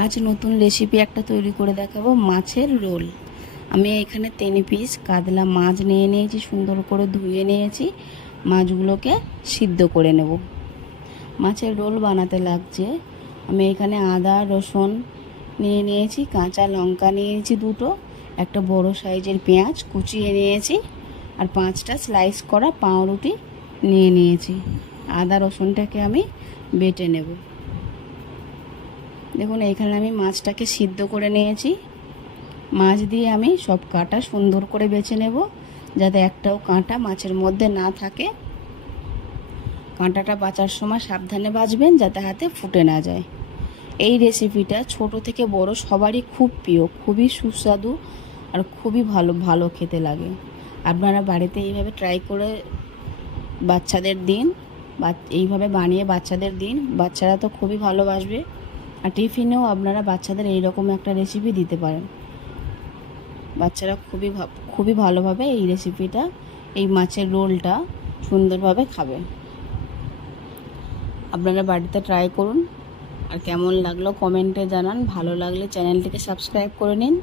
আজ নতুন রেসিপি একটা তৈরি করে দেখাবো, মাছের রোল। আমি এখানে তিন পিস কাতলা মাছ নিয়ে নিয়েছি, সুন্দর করে ধুয়ে নিয়েছি। মাছগুলোকে সিদ্ধ করে নেব। মাছের রোল বানাতে লাগছে। আমি এখানে আদা, রসুন নিয়ে নিয়েছি, কাঁচা লঙ্কা নিয়েছি দুটো, একটা বড় সাইজের পেঁয়াজ কুচিয়ে নিয়েছি, আর পাঁচটা স্লাইস করা পাউরুটি নিয়ে নিয়েছি। আদা, রসুনটাকে আমি বেটে নেব। দেখুন, এখানে আমি মাছটাকে সিদ্ধ করে নিয়েছি। মাছ দিয়ে আমি সব কাঁটা সুন্দর করে বেছে নেব, যাতে একটাও কাঁটা মাছের মধ্যে না থাকে। কাঁটাটা বাঁচার সময় সাবধানে বাঁচবেন, যাতে হাতে ফুটে না যায়। এই রেসিপিটা ছোট থেকে বড় সবারই খুব প্রিয়, খুবই সুস্বাদু আর খুবই ভালো ভালো খেতে লাগে। আপনারা বাড়িতে এইভাবে ট্রাই করে বাচ্চাদের দিন, বা এইভাবে বানিয়ে বাচ্চাদের দিন, বাচ্চারা তো খুবই ভালোবাসবে। আর টিফিনেও আপনারা বাচ্চাদের এইরকম একটা রেসিপি দিতে পারেন। বাচ্চারা খুবই খুবই ভালোভাবে এই রেসিপিটা এই মাছের রোলটা সুন্দরভাবে খাবে। আপনারা বাড়িতে ট্রাই করুন। আর কেমন লাগল কমেন্টে জানান। ভালো লাগলে চ্যানেলটিকে সাবস্ক্রাইব করে নিন।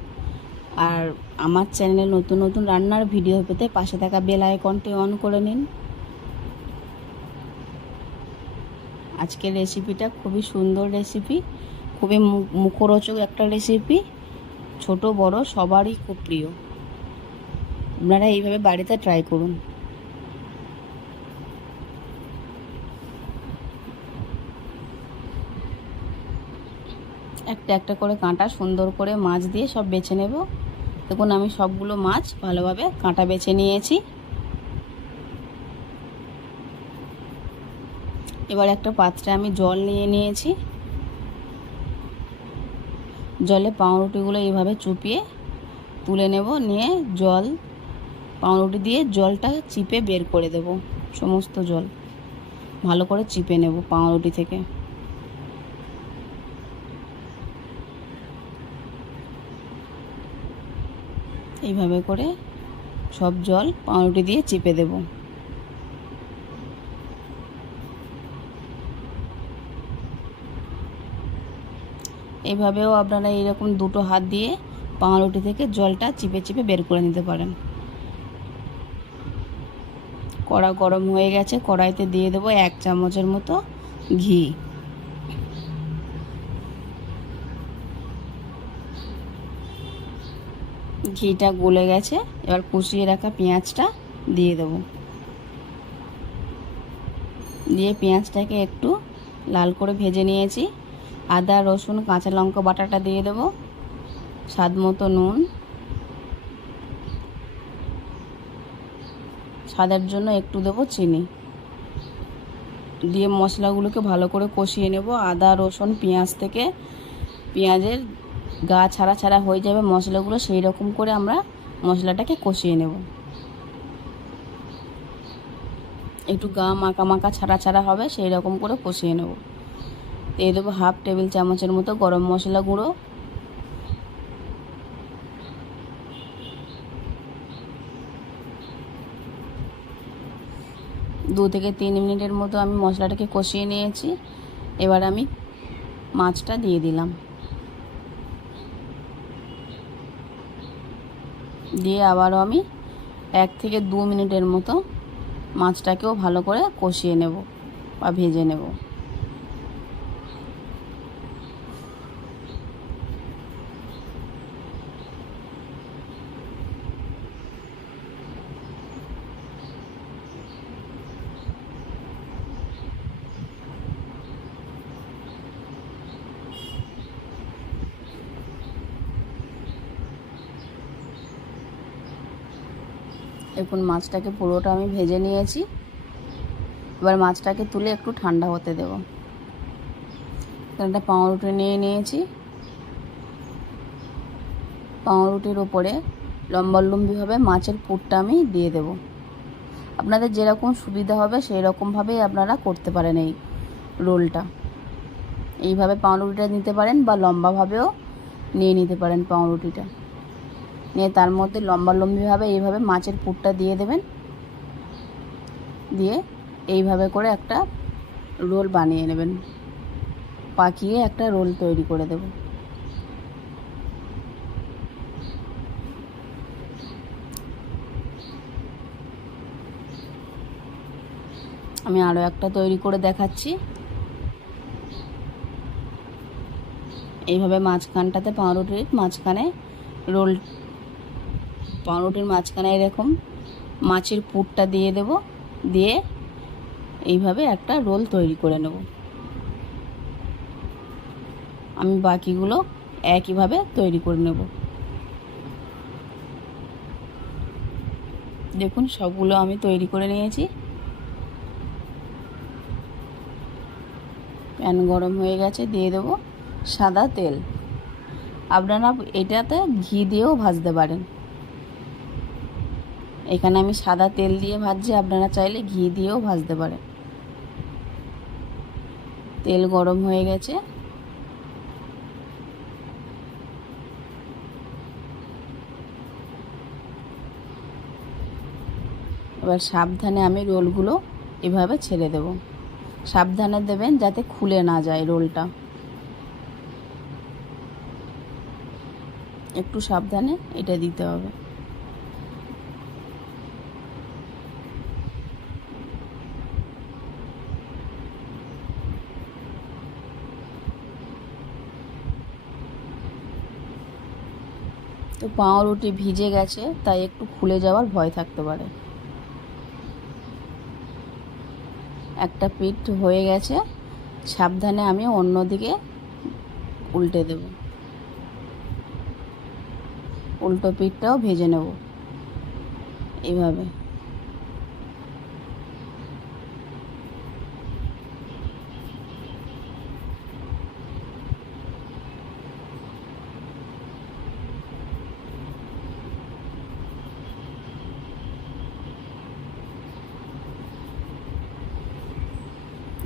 আর আমার চ্যানেলে নতুন নতুন রান্নার ভিডিও পেতে পাশে থাকা বেল আইকনটি অন করে নিন। আজকের রেসিপিটা খুবই সুন্দর রেসিপি খুবই মুখরোচক একটা রেসিপি ছোট, বড়, সবারই খুব প্রিয়। আপনারা এইভাবে বাড়িতে ট্রাই করুন। একটা একটা করে কাঁটা সুন্দর করে মাছ দিয়ে সব বেছে নেব। দেখুন, আমি সবগুলো মাছ ভালোভাবে কাঁটা বেছে নিয়েছি। এবার একটা পাত্রে আমি জল নিয়ে নিয়েছি। জলে পাউরুটিগুলো এইভাবে চুপিয়ে তুলে নেব, নিয়ে জল, পাউরুটি দিয়ে জলটা চিপে বের করে দেব, সমস্ত জল। ভালো করে চিপে নেব পাউরুটি থেকে। এইভাবে করে সব জল পাউরুটি দিয়ে চিপে দেবো। এইভাবেও আপনারা এইরকম দুটো হাত দিয়ে পাউরুটি থেকে জলটা চিপে চিপে বের করে নিতে পারেন। কড়া গরম হয়ে গেছে, কড়াইতে দিয়ে দেবো এক চামচের মতো ঘি। ঘিটা গলে গেছে, এবার কুচিয়ে রাখা পেঁয়াজটা দিয়ে দেবো। দিয়ে পেঁয়াজটাকে একটু লাল করে ভেজে নিয়েছি। আদা, রসুন, কাঁচা লঙ্কা বাটাটা দিয়ে দেবো। স্বাদ মতো নুন। স্বাদের জন্য একটু দেবো চিনি। দিয়ে মশলাগুলোকে ভালো করে কষিয়ে নেব। আদা, রসুন, পেঁয়াজ থেকে পেঁয়াজের গা ছাড়া ছাড়া হয়ে যাবে মশলাগুলো, সেই রকম করে আমরা মশলাটাকে কষিয়ে নেব। একটু গা মাখা মাখা ছাড়া ছাড়া হবে, সেই রকম করে কষিয়ে নেব। দিয়ে দেবো হাফ টেবিল চামচের মতো গরম মশলা গুঁড়ো। দু থেকে তিন মিনিটের মতো আমি মশলাটাকে কষিয়ে নিয়েছি। এবার আমি মাছটা দিয়ে দিলাম। দিয়ে আবারও আমি এক থেকে দু মিনিটের মতো মাছটাকেও ভালো করে কষিয়ে নেব বা ভেজে নেব। দেখুন মাছটাকে পুরোটা আমি ভেজে নিয়েছি। এবার মাছটাকে তুলে একটু ঠান্ডা হতে দেব। একটা পাউরুটি নিয়ে নিয়েছি। পাউরুটির ওপরে লম্বা লম্বিভাবে মাছের পুরটা আমি দিয়ে দেব। আপনাদের যেরকম সুবিধা হবে সেই রকমভাবেই আপনারা করতে পারেন এই রোলটা। এইভাবে পাউরুটিটা নিতে পারেন বা লম্বাভাবেও নিয়ে নিতে পারেন পাউরুটিটা। নিয়ে তার মধ্যে লম্বা লম্বিভাবে এইভাবে মাছের পুরটা দিয়ে দেবেন। দিয়ে এইভাবে করে একটা রোল বানিয়ে নেবেন। পাকিয়ে একটা রোল তৈরি করে দেব। আমি আরও একটা তৈরি করে দেখাচ্ছি। এইভাবে মাঝখানটাতে পাউরুটির মাঝখানে রোল পাউরুটির মাঝখানে এরকম মাছের পুরটা দিয়ে দেব। দিয়ে এইভাবে একটা রোল তৈরি করে নেব। আমি বাকিগুলো একইভাবে তৈরি করে নেব। দেখুন, সবগুলো আমি তৈরি করে নিয়েছি। প্যান গরম হয়ে গেছে, দিয়ে দেবো সাদা তেল। আপনারা এটাতে ঘি দিয়েও ভাজতে পারেন। এখানে আমি সাদা তেল দিয়ে ভাজছি, আপনারা চাইলে ঘি দিয়েও ভাজতে পারেন। তেল গরম হয়ে গেছে। এবার সাবধানে আমি রোলগুলো এভাবে ছেড়ে দেব। সাবধানে দেবেন যাতে খুলে না যায় রোলটা। একটু সাবধানে এটা দিতে হবে। তো পাউরুটি ভিজে গেছে, তাই একটু খুলে যাওয়ার ভয় থাকতে পারে। একটা পিঠ হয়ে গেছে, সাবধানে আমি অন্য দিকে উল্টে দেব। উল্টো পিঠটাও ভেজে নেব। এইভাবে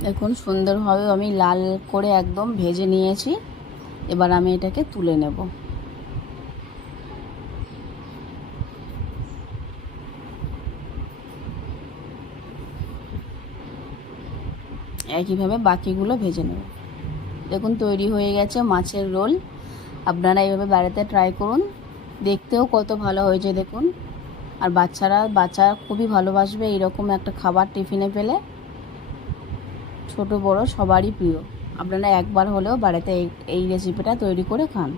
দেখুন, সুন্দরভাবে আমি লাল করে একদম ভেজে নিয়েছি। এবার আমি এটাকে তুলে নেব। একইভাবে বাকিগুলো ভেজে নেব। দেখুন, তৈরি হয়ে গেছে মাছের রোল। আপনারা এইভাবে বাড়িতে ট্রাই করুন। দেখতেও কত ভালো হয়েছে, দেখুন। আর বাচ্চারা, বাচ্চা খুবই ভালোবাসবে এইরকম একটা খাবার টিফিনে পেলে। ছোট বড় সবারই প্রিয়। আপনারা একবার হলেও বাড়িতে এই রেসিপিটা তৈরি করে খান।